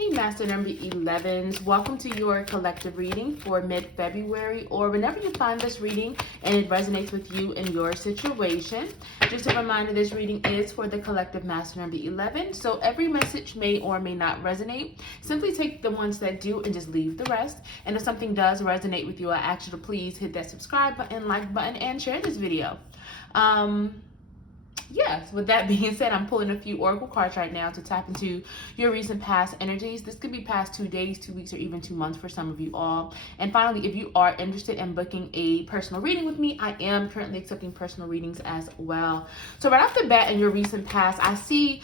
Hey Master number 11s, welcome to your collective reading for mid-February, or whenever you find this reading and it resonates with you in your situation. Just a reminder, this reading is for the collective Master number 11, so every message may or may not resonate. Simply take the ones that do and just leave the rest. And if something does resonate with you, I ask you to please hit that subscribe button, like button, and share this video. Yes, with that being said, I'm pulling a few oracle cards right now to tap into your recent past energies. This could be past 2 days, 2 weeks, or even 2 months for some of you all. And finally, if you are interested in booking a personal reading with me, I am currently accepting personal readings as well. So right off the bat, in your recent past, I see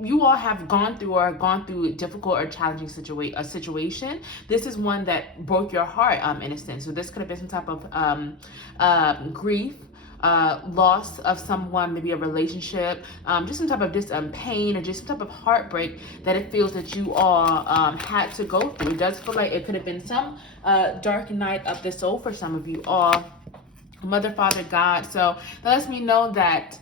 you all have gone through a difficult or challenging situation. This is one that broke your heart, in a sense. So this could have been some type of grief, loss of someone, maybe a relationship, just some type of pain, or just some type of heartbreak that it feels that you all had to go through. It does feel like it could have been some dark night of the soul for some of you all. Mother, Father, God. So that lets me know that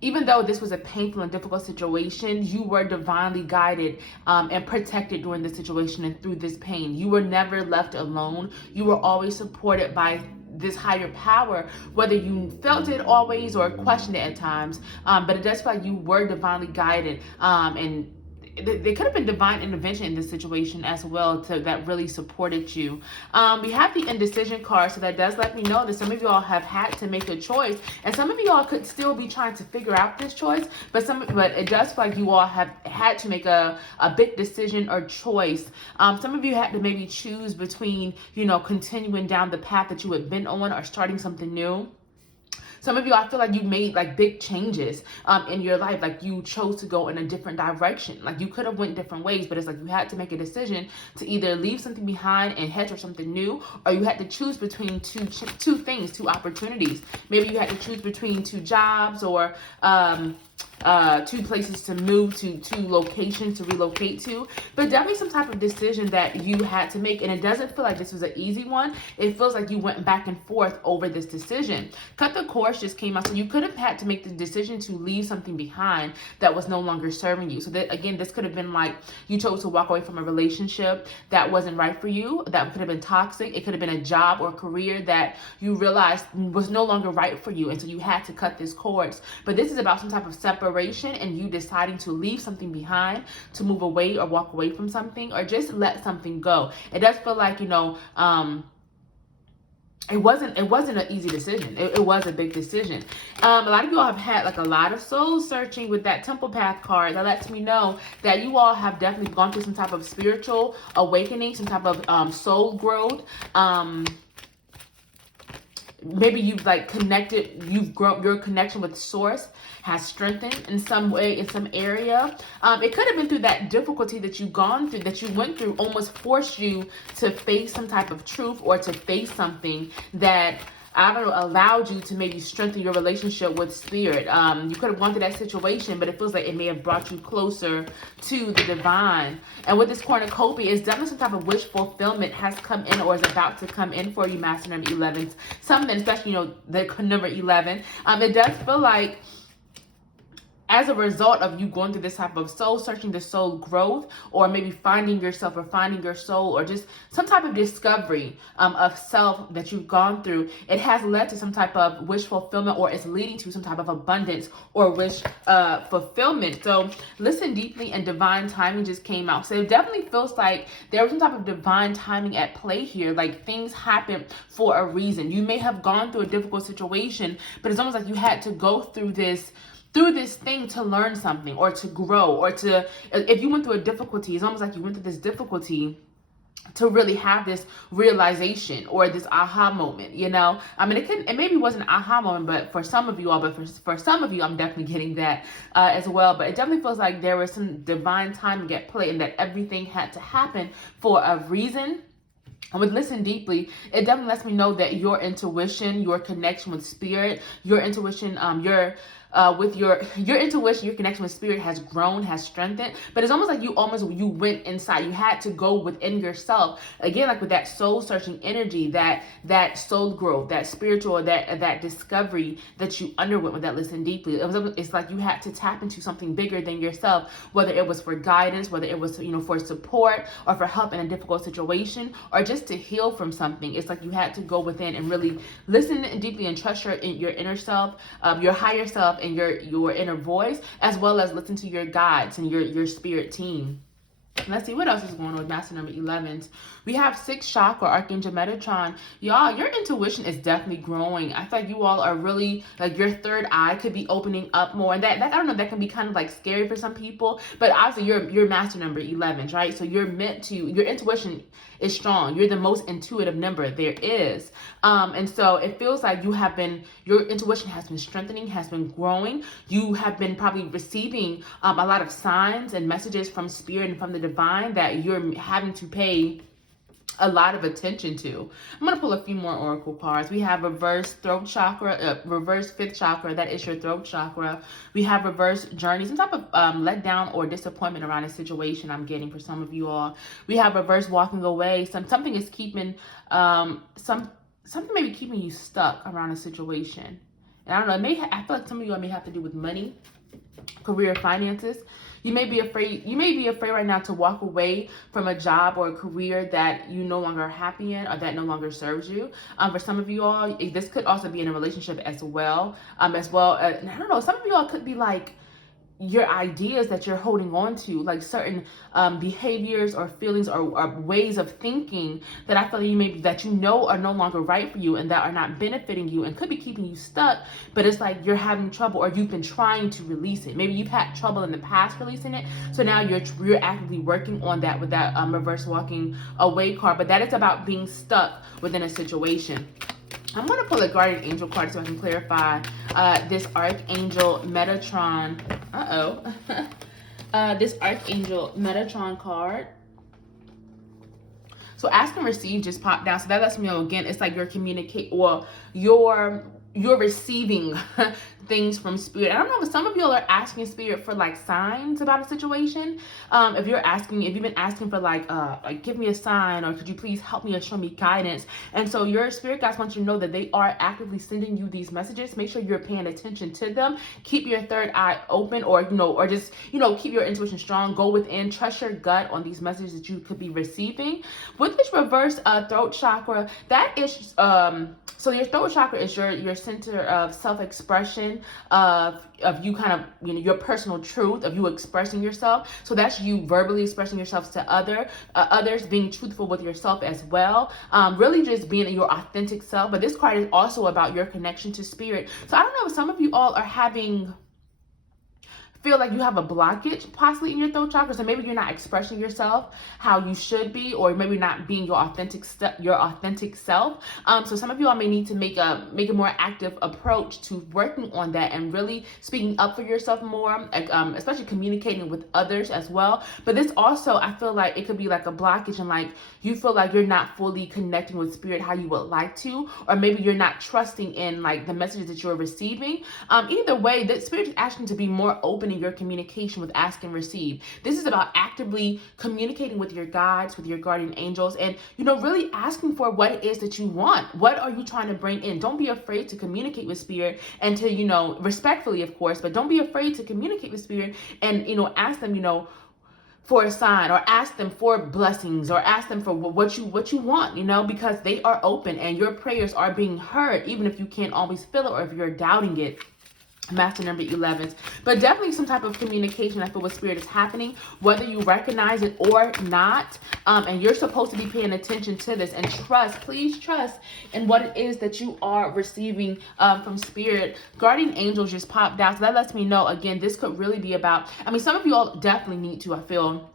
even though this was a painful and difficult situation, you were divinely guided and protected during this situation and through this pain. You were never left alone. You were always supported by this higher power, whether you felt it always or questioned it at times. But it does feel like you were divinely guided, and there could have been divine intervention in this situation as well that really supported you. We have the indecision card, so that does let me know that some of you all have had to make a choice, and some of you all could still be trying to figure out this choice, but it does feel like you all have had to make a big decision or choice. Some of you had to maybe choose between, continuing down the path that you had been on or starting something new. Some of you, I feel like you made like big changes in your life. Like you chose to go in a different direction. Like you could have went different ways, but it's like you had to make a decision to either leave something behind and head for something new, or you had to choose between two things, two opportunities. Maybe you had to choose between 2 jobs, or 2 places to move to, 2 locations to relocate to, but definitely some type of decision that you had to make. And it doesn't feel like this was an easy one. It feels like you went back and forth over this decision. Cut the course just came out, so you could have had to make the decision to leave something behind that was no longer serving you. So that, again, this could have been like you chose to walk away from a relationship that wasn't right for you, that could have been toxic. It could have been a job or career that you realized was no longer right for you, and so you had to cut this course. But this is about some type of separation and you deciding to leave something behind, to move away or walk away from something, or just let something go. It does feel like, it wasn't an easy decision. It was a big decision. A lot of you all have had like a lot of soul searching with that Temple Path card. That lets me know that you all have definitely gone through some type of spiritual awakening, some type of soul growth. Maybe you've you've grown, your connection with Source has strengthened in some way, in some area. It could have been through that difficulty that you've gone through, that you went through, almost forced you to face some type of truth, or to face something that allowed you to maybe strengthen your relationship with Spirit. You could have gone through that situation, but it feels like it may have brought you closer to the divine. And with this cornucopia, it's definitely some type of wish fulfillment has come in, or is about to come in for you, Master number 11s. Something, especially, the number 11. It does feel like, as a result of you going through this type of soul searching, the soul growth, or maybe finding yourself or finding your soul, or just some type of discovery of self that you've gone through, it has led to some type of wish fulfillment, or it's leading to some type of abundance or wish fulfillment. So listen deeply, and divine timing just came out. So it definitely feels like there was some type of divine timing at play here. Like things happen for a reason. You may have gone through a difficult situation, but it's almost like you had to go through this thing to learn something, or to grow, or to, if you went through a difficulty, it's almost like you went through this difficulty to really have this realization or this aha moment, I mean, it maybe wasn't an aha moment, but for some of you all, but for some of you, I'm definitely getting that as well. But it definitely feels like there was some divine timing at play, and that everything had to happen for a reason. And with listen deeply, it definitely lets me know that your intuition, your connection with Spirit, your intuition, your with your intuition, your connection with spirit has grown, has strengthened, but it's almost like you went inside. You had to go within yourself again, like with that soul searching energy, that soul growth, that spiritual, that discovery that you underwent with that Listen Deeply. It's like you had to tap into something bigger than yourself, whether it was for guidance, whether it was for support or for help in a difficult situation, or just to heal from something. It's like you had to go within and really listen deeply and trust your inner self, your higher self, and your inner voice, as well as listen to your guides and your spirit team. Let's see what else is going on with master number 11s. We have 6th chakra, Archangel Metatron. Y'all, your intuition is definitely growing. I feel like you all are really, like, your third eye could be opening up more. And that I don't know, that can be kind of like scary for some people. But obviously, you're master number 11s, right? So you're meant to, your intuition is strong. You're the most intuitive number there is. And so it feels like your intuition has been strengthening, has been growing. You have been probably receiving a lot of signs and messages from spirit and from the divine that you're having to pay a lot of attention to. I'm going to pull a few more oracle cards. We have reverse throat chakra, reverse 5th chakra. That is your throat chakra. We have reverse journey, some type of letdown or disappointment around a situation I'm getting for some of you all. We have reverse walking away. Something is keeping, something may be keeping you stuck around a situation. And I don't know, I feel like some of you all may have to do with money, career, finances. You may be afraid right now to walk away from a job or a career that you no longer are happy in, or that no longer serves you. For some of you all, this could also be in a relationship as well. And I don't know, some of you all could be like, your ideas that you're holding on to, like certain behaviors or feelings or ways of thinking that I feel like that are no longer right for you and that are not benefiting you and could be keeping you stuck, but it's like you're having trouble or you've been trying to release it. Maybe you've had trouble in the past releasing it, so now you're actively working on that with that reverse walking away card, but that is about being stuck within a situation. I'm going to pull a guardian angel card so I can clarify this Archangel Metatron. This Archangel Metatron card. So ask and receive just popped down. So that lets me know, again, it's like you're receiving things from spirit. I don't know if some of you all are asking spirit for like signs about a situation. If you've been asking for like give me a sign, or could you please help me or show me guidance. And so your spirit guides want you to know that they are actively sending you these messages. Make sure you're paying attention to them. Keep your third eye open, or just keep your intuition strong. Go within, trust your gut on these messages that you could be receiving. With this reverse throat chakra, that is so your throat chakra is your center of self-expression, of you kind of, your personal truth, of you expressing yourself. So that's you verbally expressing yourself to others, being truthful with yourself as well. Really just being your authentic self. But this card is also about your connection to spirit. So I don't know if some of you all are feel like you have a blockage possibly in your throat chakra, so maybe you're not expressing yourself how you should be, or maybe not being your authentic self. So some of you all may need to make a more active approach to working on that and really speaking up for yourself more, especially communicating with others as well. But this also, I feel like it could be like a blockage, and like you feel like you're not fully connecting with spirit how you would like to, or maybe you're not trusting in like the messages that you're receiving. Either way, the spirit is asking to be more open in your communication with ask and receive. This is about actively communicating with your guides, with your guardian angels, and really asking for what it is that you want. What are you trying to bring in? Don't be afraid to communicate with spirit, and to respectfully, of course, but don't be afraid to communicate with spirit and ask them for a sign, or ask them for blessings, or ask them for what you want, because they are open and your prayers are being heard, even if you can't always feel it or if you're doubting it. Master number 11s, but definitely some type of communication I feel with spirit is happening, whether you recognize it or not. And you're supposed to be paying attention to this and please trust in what it is that you are receiving from spirit. Guardian angels just popped out, so that lets me know, again, this could really be about, some of you all definitely need to, I feel,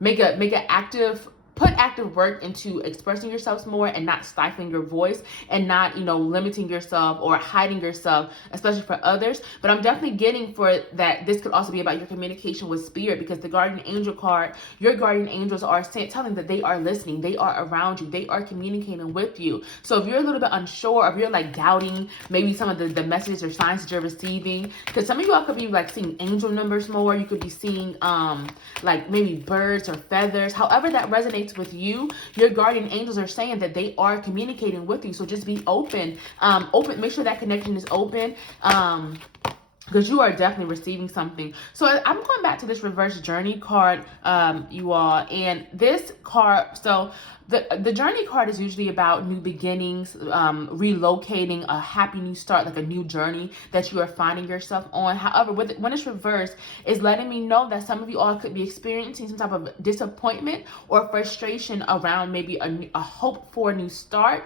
make an active put active work into expressing yourselves more and not stifling your voice and not, limiting yourself or hiding yourself, especially for others. But I'm definitely getting for that this could also be about your communication with spirit, because the guardian angel card, your guardian angels are telling that they are listening, they are around you, they are communicating with you. So if you're a little bit unsure, if you're like doubting maybe some of the messages or signs that you're receiving, because some of y'all could be like seeing angel numbers more, you could be seeing like maybe birds or feathers, however that resonates with you, your guardian angels are saying that they are communicating with you. So just be open, make sure that connection is open, because you are definitely receiving something. So I'm going back to this reverse journey card, you all, and this card, so the journey card is usually about new beginnings, relocating, a happy new start, like a new journey that you are finding yourself on. However, when it's reversed, it's letting me know that some of you all could be experiencing some type of disappointment or frustration around maybe a hope for a new start.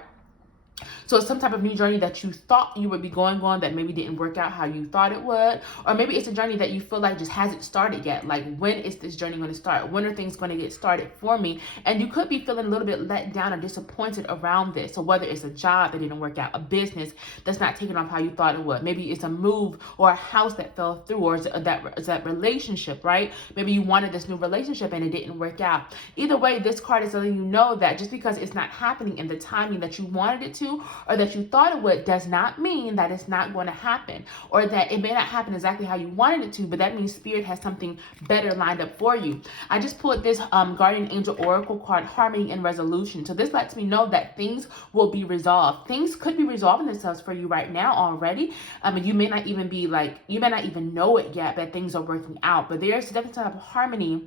So it's some type of new journey that you thought you would be going on that maybe didn't work out how you thought it would. Or maybe it's a journey that you feel like just hasn't started yet. Like, when is this journey going to start? When are things going to get started for me? And you could be feeling a little bit let down or disappointed around this. So whether it's a job that didn't work out, a business that's not taking off how you thought it would, maybe it's a move or a house that fell through, or is that relationship, right? Maybe you wanted this new relationship and it didn't work out. Either way, this card is letting you know that just because it's not happening in the timing that you wanted it to, or that you thought it would, does not mean that it's not going to happen, or that it may not happen exactly how you wanted it to, but that means spirit has something better lined up for you. I just pulled this guardian angel oracle card, harmony and resolution. So this lets me know that things will be resolved. Things could be resolving themselves for you right now already. You may not even know it yet, but things are working out. But there's definitely some type of harmony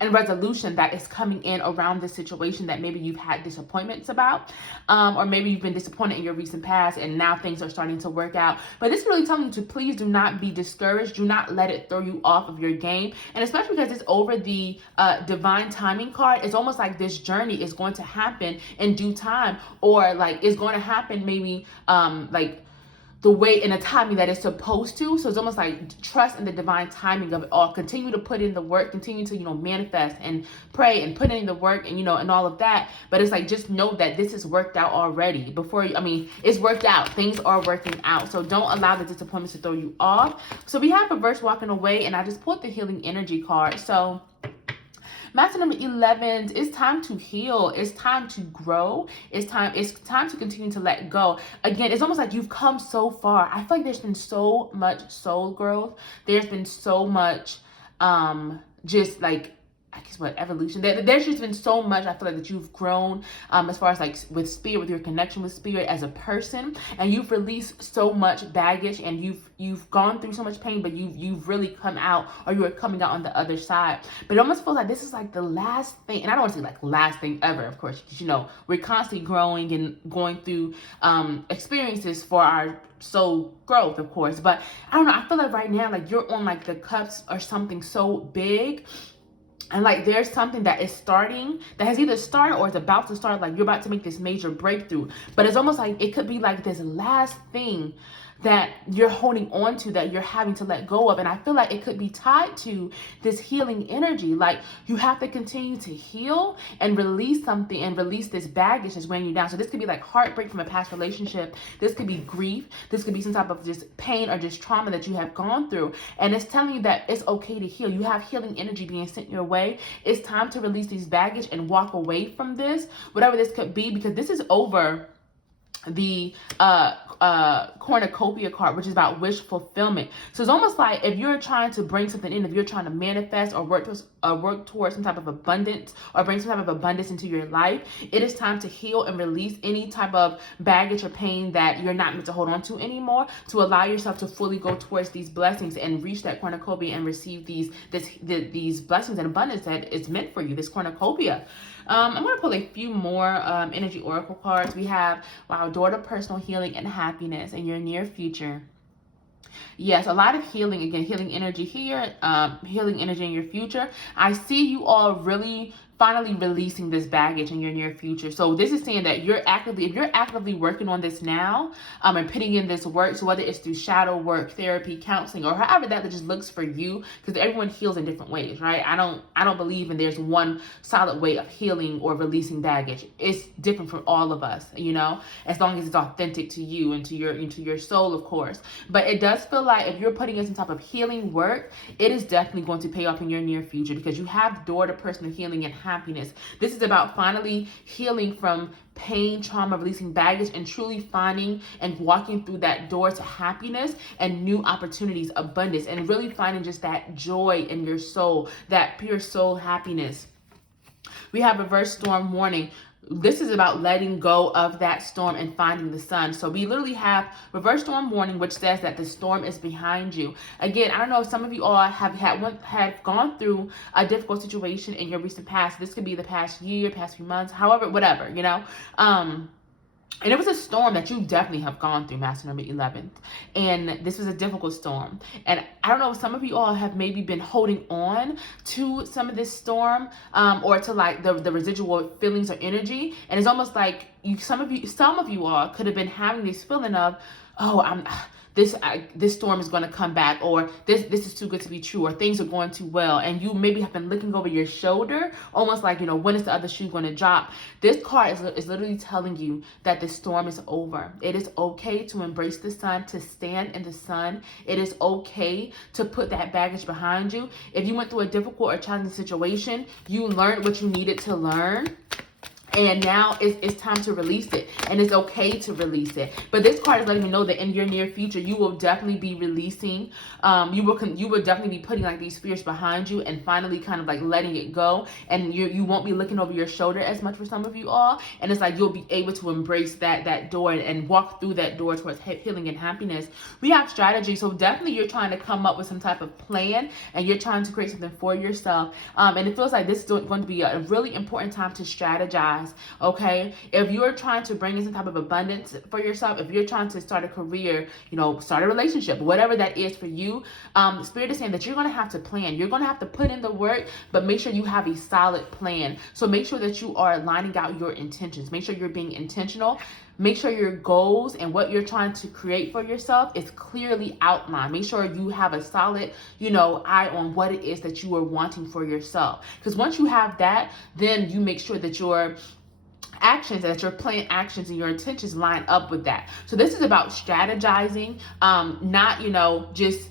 and resolution that is coming in around this situation that maybe you've had disappointments about, or maybe you've been disappointed in your recent past and now things are starting to work out. But this is really telling you to please do not be discouraged. Do not let it throw you off of your game. And especially because it's over the divine timing card, it's almost like this journey is going to happen in due time, or like it's going to happen maybe like the way in a timing that it's supposed to. So it's almost like trust in the divine timing of it all. Continue to put in the work, continue to, manifest and pray and put in the work and, and all of that. But it's like, just know that this is worked out already it's worked out. Things are working out. So don't allow the disappointments to throw you off. So we have reverse walking away, and I just pulled the healing energy card. So Master number 11, it's time to heal. It's time to grow. It's time to continue to let go. Again, it's almost like you've come so far. I feel like there's been so much soul growth. There's been so much just like, I guess evolution. There's just been so much, I feel like, that you've grown as far as like with spirit, with your connection with spirit as a person, and you've released so much baggage, and you've gone through so much pain, but you've really come out, or you are coming out on the other side. But it almost feels like this is like the last thing, and I don't want to say like last thing ever, of course, because we're constantly growing and going through experiences for our soul growth, of course. But I don't know, I feel like right now, like you're on like the cusp or something so big. And like there's something that is starting, that has either started or is about to start. Like you're about to make this major breakthrough. But it's almost like it could be like this last thing that you're holding on to, that you're having to let go of. And I feel like it could be tied to this healing energy. Like you have to continue to heal and release something, and release this baggage that's weighing you down. So this could be like heartbreak from a past relationship. This could be grief. This could be some type of just pain or just trauma that you have gone through. And it's telling you that it's okay to heal. You have healing energy being sent your way. It's time to release these baggage and walk away from this, whatever this could be, because this is over the cornucopia card, which is about wish fulfillment. So it's almost like if you're trying to bring something in, if you're trying to manifest or work towards some type of abundance, or bring some type of abundance into your life, it is time to heal and release any type of baggage or pain that you're not meant to hold on to anymore, to allow yourself to fully go towards these blessings and reach that cornucopia and receive these blessings and abundance that is meant for you, this cornucopia. I'm going to pull a few more energy oracle cards. We have, wow, door to personal healing and happiness in your near future. Yes, a lot of healing. Again, healing energy here, healing energy in your future. I see you all really finally releasing this baggage in your near future. So this is saying that if you're actively working on this now, and putting in this work, so whether it's through shadow work, therapy, counseling, or however that just looks for you, because everyone heals in different ways, right? I don't believe in there's one solid way of healing or releasing baggage. It's different for all of us, as long as it's authentic to you and to your soul, of course. But it does feel like if you're putting in some type of healing work, it is definitely going to pay off in your near future, because you have the door to personal healing and happiness. This is about finally healing from pain, trauma, releasing baggage, and truly finding and walking through that door to happiness and new opportunities, abundance, and really finding just that joy in your soul, that pure soul happiness. We have reverse storm warning. This is about letting go of that storm and finding the sun. So we literally have reverse storm warning, which says that the storm is behind you. Again, I don't know if some of you all have gone through a difficult situation in your recent past. This could be the past year, past few months, however, whatever, and it was a storm that you definitely have gone through, Master number 11. And this was a difficult storm. And I don't know if some of you all have maybe been holding on to some of this storm, or to like the residual feelings or energy. And it's almost like some of you all could have been having this feeling of, oh, this storm is going to come back, or this is too good to be true, or things are going too well, and you maybe have been looking over your shoulder, almost like, when is the other shoe going to drop? This card is literally telling you that the storm is over. It is okay to embrace the sun, to stand in the sun. It is okay to put that baggage behind you. If you went through a difficult or challenging situation, you learned what you needed to learn. And now it's time to release it, and it's okay to release it. But this card is letting me know that in your near future, you will definitely be releasing. You will definitely be putting like these fears behind you and finally kind of like letting it go. And you won't be looking over your shoulder as much for some of you all. And it's like you'll be able to embrace that door and walk through that door towards healing and happiness. We have strategy, so definitely you're trying to come up with some type of plan, and you're trying to create something for yourself. And it feels like this is going to be a really important time to strategize. Okay, if you're trying to bring in some type of abundance for yourself, if you're trying to start a career, start a relationship, whatever that is for you, Spirit is saying that you're going to have to plan. You're going to have to put in the work, but make sure you have a solid plan. So make sure that you are lining out your intentions. Make sure you're being intentional. Make sure your goals and what you're trying to create for yourself is clearly outlined. Make sure you have a solid, eye on what it is that you are wanting for yourself. Because once you have that, then you make sure that your actions, that your planned actions and your intentions line up with that. So this is about strategizing, not, just,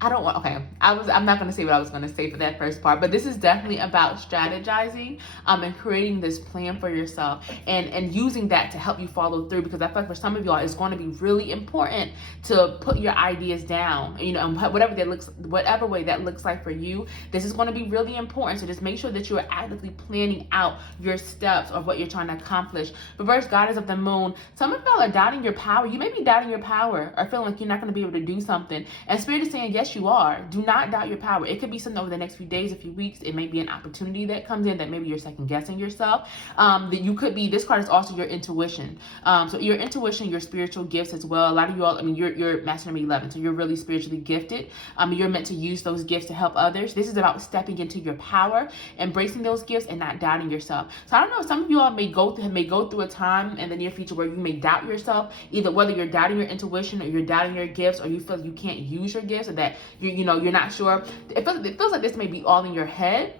I'm not going to say what I was going to say for that first part, but this is definitely about strategizing, and creating this plan for yourself and using that to help you follow through, because I feel like for some of y'all, it's going to be really important to put your ideas down, and whatever way that looks like for you. This is going to be really important. So just make sure that you're actively planning out your steps of what you're trying to accomplish. Reverse Goddess of the Moon. Some of y'all are doubting your power. You may be doubting your power or feeling like you're not going to be able to do something. And Spirit is saying, yes, you are. Do not doubt your power. It could be something over the next few days, a few weeks. It may be an opportunity that comes in that maybe you're second guessing yourself. That you could be. This card is also your intuition. So your intuition, your spiritual gifts as well. A lot of you all, you're Master number 11, so you're really spiritually gifted. You're meant to use those gifts to help others. This is about stepping into your power, embracing those gifts, and not doubting yourself. So I don't know. Some of you all may go through a time in the near future where you may doubt yourself, either whether you're doubting your intuition or you're doubting your gifts, or you feel you can't use your gifts, or that you're not sure. It feels like this may be all in your head.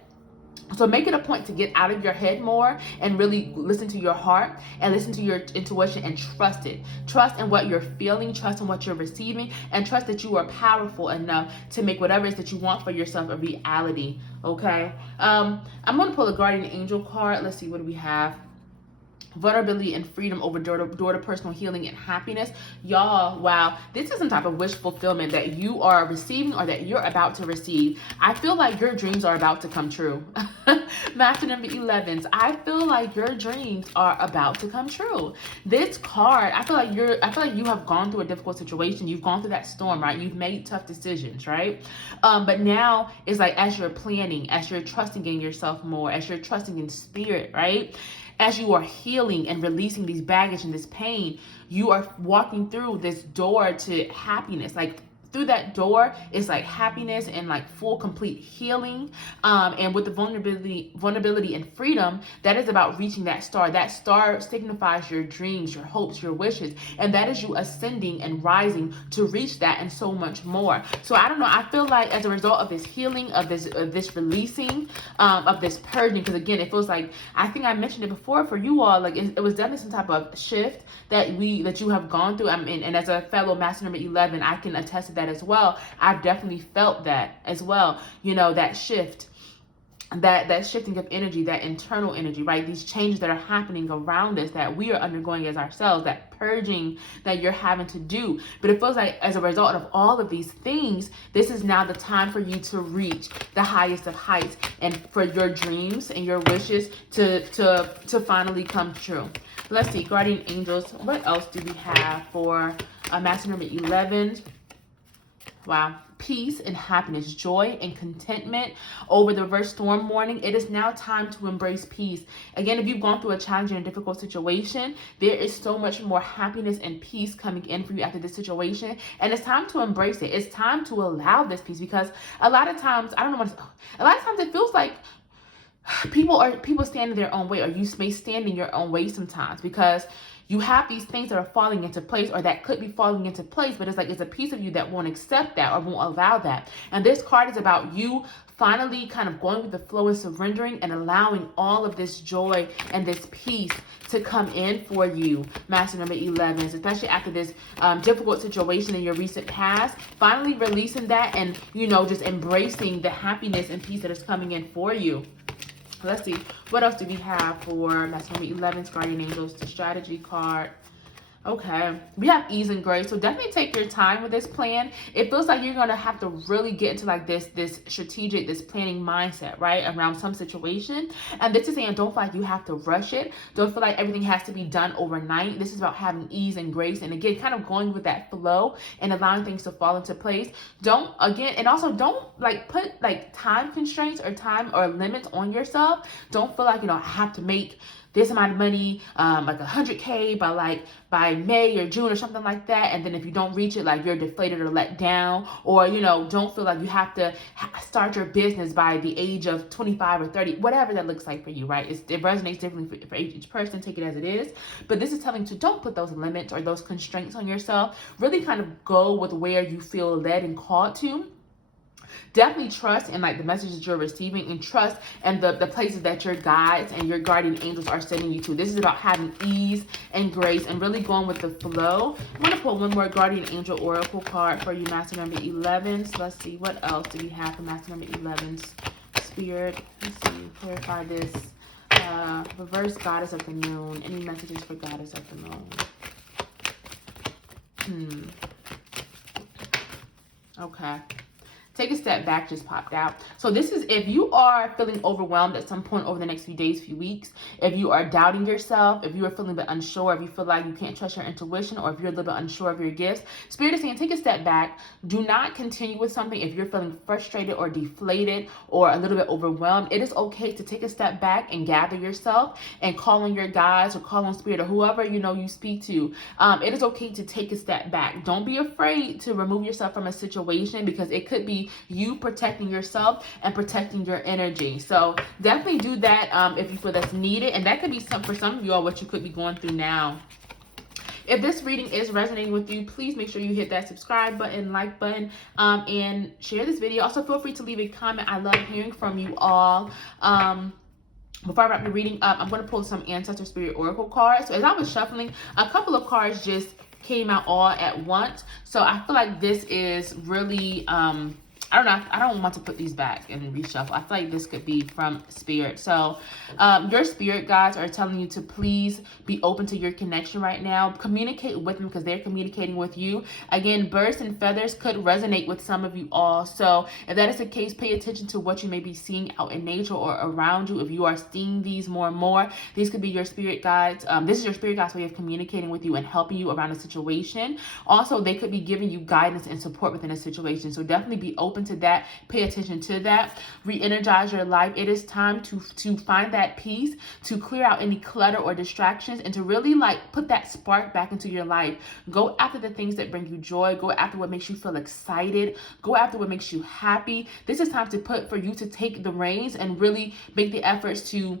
So make it a point to get out of your head more and really listen to your heart and listen to your intuition and trust it. Trust in what you're feeling, trust in what you're receiving, and trust that you are powerful enough to make whatever it is that you want for yourself a reality. Okay. I'm going to pull a guardian angel card. Let's see, what do we have? Vulnerability and freedom over door to personal healing and happiness. Y'all, wow, this is some type of wish fulfillment that you are receiving or that you're about to receive. I feel like your dreams are about to come true. Master number 11s, I feel like your dreams are about to come true. This card, I feel like you have gone through a difficult situation. You've gone through that storm, right? You've made tough decisions, right? But now it's like as you're planning, as you're trusting in yourself more, as you're trusting in spirit, right? As you are healing and releasing these baggage and this pain, you are walking through this door to happiness. Like through that door is like happiness and like full complete healing. And with the vulnerability and freedom, that is about reaching that star. That star signifies your dreams, your hopes, your wishes, and that is you ascending and rising to reach that and so much more. So I don't know, I feel like as a result of this healing, of this releasing, of this purging, because again, it feels like, I think I mentioned it before for you all, like it was definitely some type of shift that you have gone through. And as a fellow master number 11, I can attest to that as well. I've definitely felt that as well, you know, that shift, that shifting of energy, that internal energy, right? These changes that are happening around us that we are undergoing as ourselves, that purging that you're having to do. But it feels like as a result of all of these things, this is now the time for you to reach the highest of heights and for your dreams and your wishes to finally come true. Let's see, guardian angels, what else do we have for master number 11? Wow. Peace and happiness, joy and contentment over the reverse storm warning. It is now time to embrace peace. Again, if you've gone through a challenging and difficult situation, there is so much more happiness and peace coming in for you after this situation. And it's time to embrace it. It's time to allow this peace, because a lot of times, a lot of times it feels like people stand in their own way, or you may stand in your own way sometimes, because you have these things that are falling into place, or that could be falling into place, but it's like it's a piece of you that won't accept that or won't allow that. And this card is about you finally kind of going with the flow and surrendering and allowing all of this joy and this peace to come in for you, master number 11, especially after this difficult situation in your recent past. Finally releasing that and, you know, just embracing the happiness and peace that is coming in for you. Let's see, what else do we have for master number 11's guardian angels, the strategy card? Okay, we have ease and grace. So definitely take your time with this plan. It feels like you're going to have to really get into like this strategic, this planning mindset, right? Around some situation. And this is saying don't feel like you have to rush it. Don't feel like everything has to be done overnight. This is about having ease and grace. And again, kind of going with that flow and allowing things to fall into place. Don't like put like time constraints or time or limits on yourself. Don't feel like, you know, I have to make this amount of money, like 100K by May or June or something like that. And then if you don't reach it, like you're deflated or let down, or, you know, don't feel like you have to start your business by the age of 25 or 30, whatever that looks like for you, right? It resonates differently for each person. Take it as it is. But this is telling you to don't put those limits or those constraints on yourself. Really kind of go with where you feel led and called to. Definitely trust in like the messages you're receiving, and trust in the places that your guides and your guardian angels are sending you to. This is about having ease and grace and really going with the flow. I'm going to pull one more guardian angel oracle card for you, master number 11. So let's see, what else do we have for master number 11's spirit? Let's see, clarify this. Reverse goddess of the moon. Any messages for goddess of the moon? Okay. Take a step back just popped out. So this is if you are feeling overwhelmed at some point over the next few days, few weeks, if you are doubting yourself, if you are feeling a bit unsure, if you feel like you can't trust your intuition, or if you're a little bit unsure of your gifts, Spirit is saying take a step back. Do not continue with something if you're feeling frustrated or deflated or a little bit overwhelmed. It is okay to take a step back and gather yourself and call on your guides or call on Spirit or whoever you know you speak to. It is okay to take a step back. Don't be afraid to remove yourself from a situation, because it could be you protecting yourself and protecting your energy. So definitely do that if you feel that's needed, and that could be for some of you all what you could be going through now. If this reading is resonating with you, please make sure you hit that subscribe button, like button, and share this video. Also, feel free to leave a comment. I love hearing from you all. Before I wrap the reading up, I'm going to pull some Ancestral Spirit Oracle cards. So as I was shuffling, a couple of cards just came out all at once. So I feel like this is really I don't know. I don't want to put these back and reshuffle. I feel like this could be from Spirit. So your spirit guides are telling you to please be open to your connection right now. Communicate with them because they're communicating with you. Again, birds and feathers could resonate with some of you all. So if that is the case, pay attention to what you may be seeing out in nature or around you. If you are seeing these more and more, these could be your spirit guides. This is your spirit guides way of communicating with you and helping you around a situation. Also, they could be giving you guidance and support within a situation. So definitely be open open to that. Pay attention to that. Re-energize your life. It is time to find that peace, to clear out any clutter or distractions, and to really like put that spark back into your life. Go after the things that bring you joy. Go after what makes you feel excited. Go after what makes you happy. This is time for you to take the reins and really make the efforts to,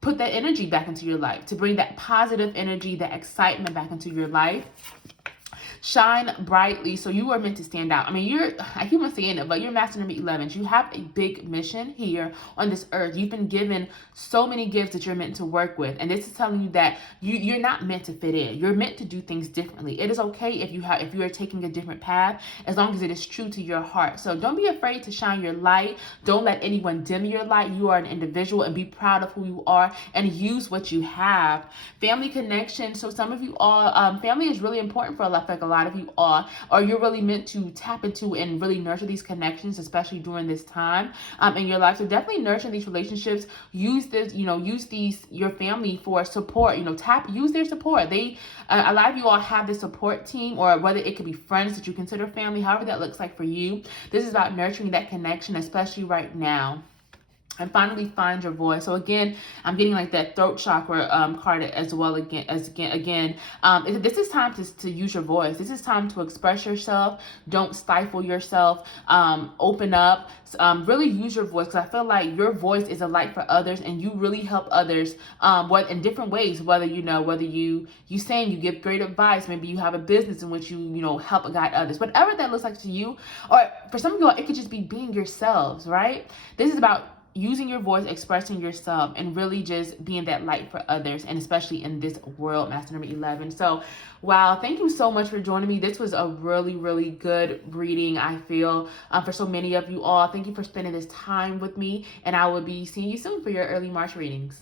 put that energy back into your life, to bring that positive energy, that excitement back into your life. Shine brightly. So you are meant to stand out. I mean, I keep on saying it, but you're Master Number 11s. You have a big mission here on this earth. You've been given so many gifts that you're meant to work with. And this is telling you that you're not meant to fit in. You're meant to do things differently. It is okay if you are taking a different path, as long as it is true to your heart. So don't be afraid to shine your light. Don't let anyone dim your light. You are an individual, and be proud of who you are and use what you have. Family connection. So some of you all, family is really important for a lot of you are, or you're really meant to tap into and really nurture these connections, especially during this time in your life. So definitely nurture these relationships. Use this, your family for support. Use their support. A lot of you all have this support team, or whether it could be friends that you consider family, however that looks like for you. This is about nurturing that connection, especially right now. And finally, find your voice. So again, I'm getting like that throat chakra card as well. Again, this is time to use your voice. This is time to express yourself. Don't stifle yourself. Open up. Really use your voice, because I feel like your voice is a light for others, and you really help others. In different ways. Whether you saying you give great advice. Maybe you have a business in which you help guide others. Whatever that looks like to you, or for some of you, it could just be being yourselves. Right. This is about using your voice, expressing yourself, and really just being that light for others, and especially in this world, Master Number 11. So, wow, thank you so much for joining me. This was a really, really good reading, I feel, for so many of you all. Thank you for spending this time with me, and I will be seeing you soon for your early March readings.